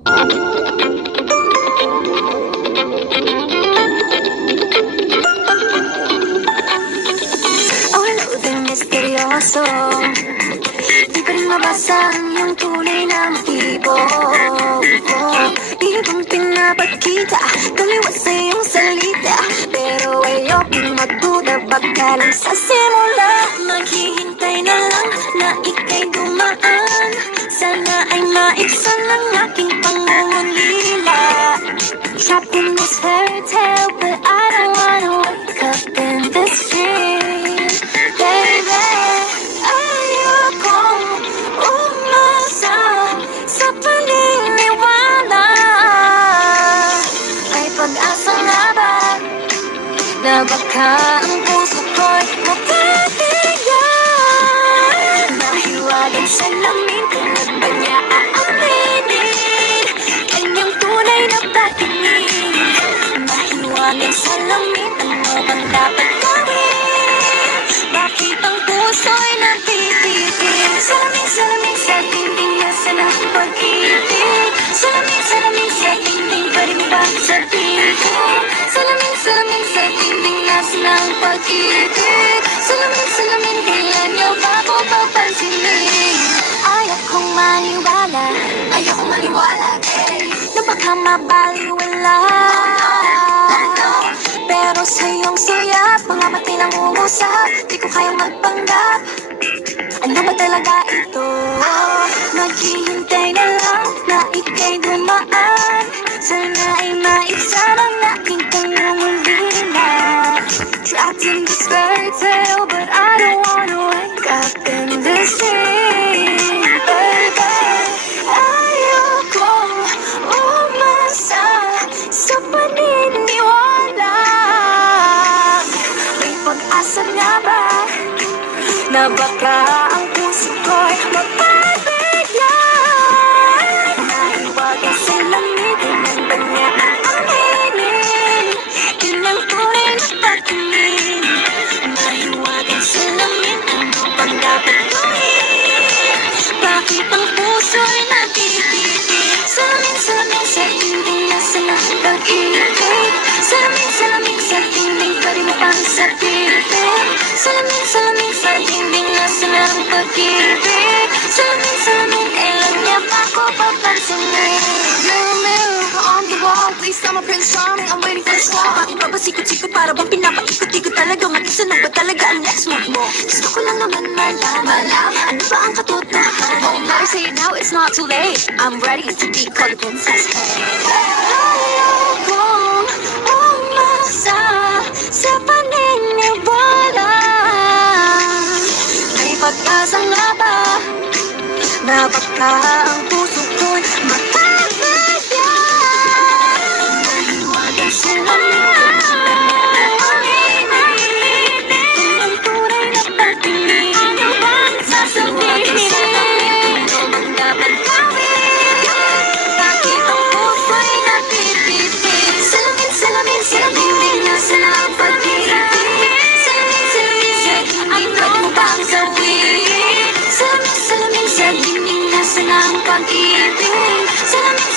Awalo din misteryoso, di pa rin mabasa ang iyong tunay na motibo. Ibang pinapakita, tumiwas sa iyong salita, pero ayokong magduda, baka lang sa simula. Maghihintay na lang na ika'y dumaan, sana ay maibsan ang aking pangungulila. Trapped in this fairy tale, but I don't wanna wake up in this dream. Baby, ayokong umasa sa paniniwala. May pag-asa nga ba na baka ang puso ko'y mapapigyan? Mahiwagang salamin, kailan ba niya aaminin kanyang tunay na patingin? Mahiwagang salamin, ano bang dapat gawin? Bakit ang puso'y napipigil? Salamin, salamin sa dingding, nasa na ang pag-ibig? Salamin, salamin sa dingding, pwede mo ba sabihin? Salamin, salamin sa dingding, nasa na ang pag-ibig? Salamin, salamin, kailan niyo ba ako papansinin? Ayokong maniwala, na baka mabaliwala. Pero sa iyong suyap, mga mati nang umusap, di ko kayang magpanggap. Ano ba talaga ito? Naghihintay na lang na ika'y dumaan, sana ay maibsan ang aking pangungulila. Trapped in this fairy tale, but I don't wanna wake up in this dream. Baby, ayokong umasa sa paniniwala. May pag-asa nga ba na baka ang puso ko'y mapapigyan? Nahiwagang salamin, kailan ba niya aaminin kanyang tunay na patingin? Nahiwagang salamin, ano bang dapat gawin? Bakit ang puso'y napipigil? Salamin, salamin sa dingding, nasa na ang pag-ibig? Salamin, salamin sa dingding, pwede mo pang sabihin? Salamin, salamin sa dingding, nasa na ang pag-ibig? Salamin, salamin, kailan niya pa ako papansinin? Mirror, mirror on the wall, please tell my Prince Charming I'm waiting for the squall. Bakit ba sikot-sikot, para bang pinapaikot-ikot talaga? Mag-isa na ba talaga ang next move mo? Gusto ko lang naman malaman, ano ba ang katotohanan? Better say it now, it's not too late. I'm ready to be called a princess. Ayokong umasa sa paniniwala. May pag-asa nga ba na baka ang puso ko'y mapapigyan? Mahiwagang salamin, kanyang tunay na patingin. Ano bang sasabihin? Ano bang dapat gawin? Bakit ang puso'y napipigil? Salamin, salamin sa dingding, nasa na ang pag-ibig? Salamin, salamin sa dingding, pwede mo bang gawin? Salamin, salamin sa dingding, nasa na ang pag-ibig? Salamin,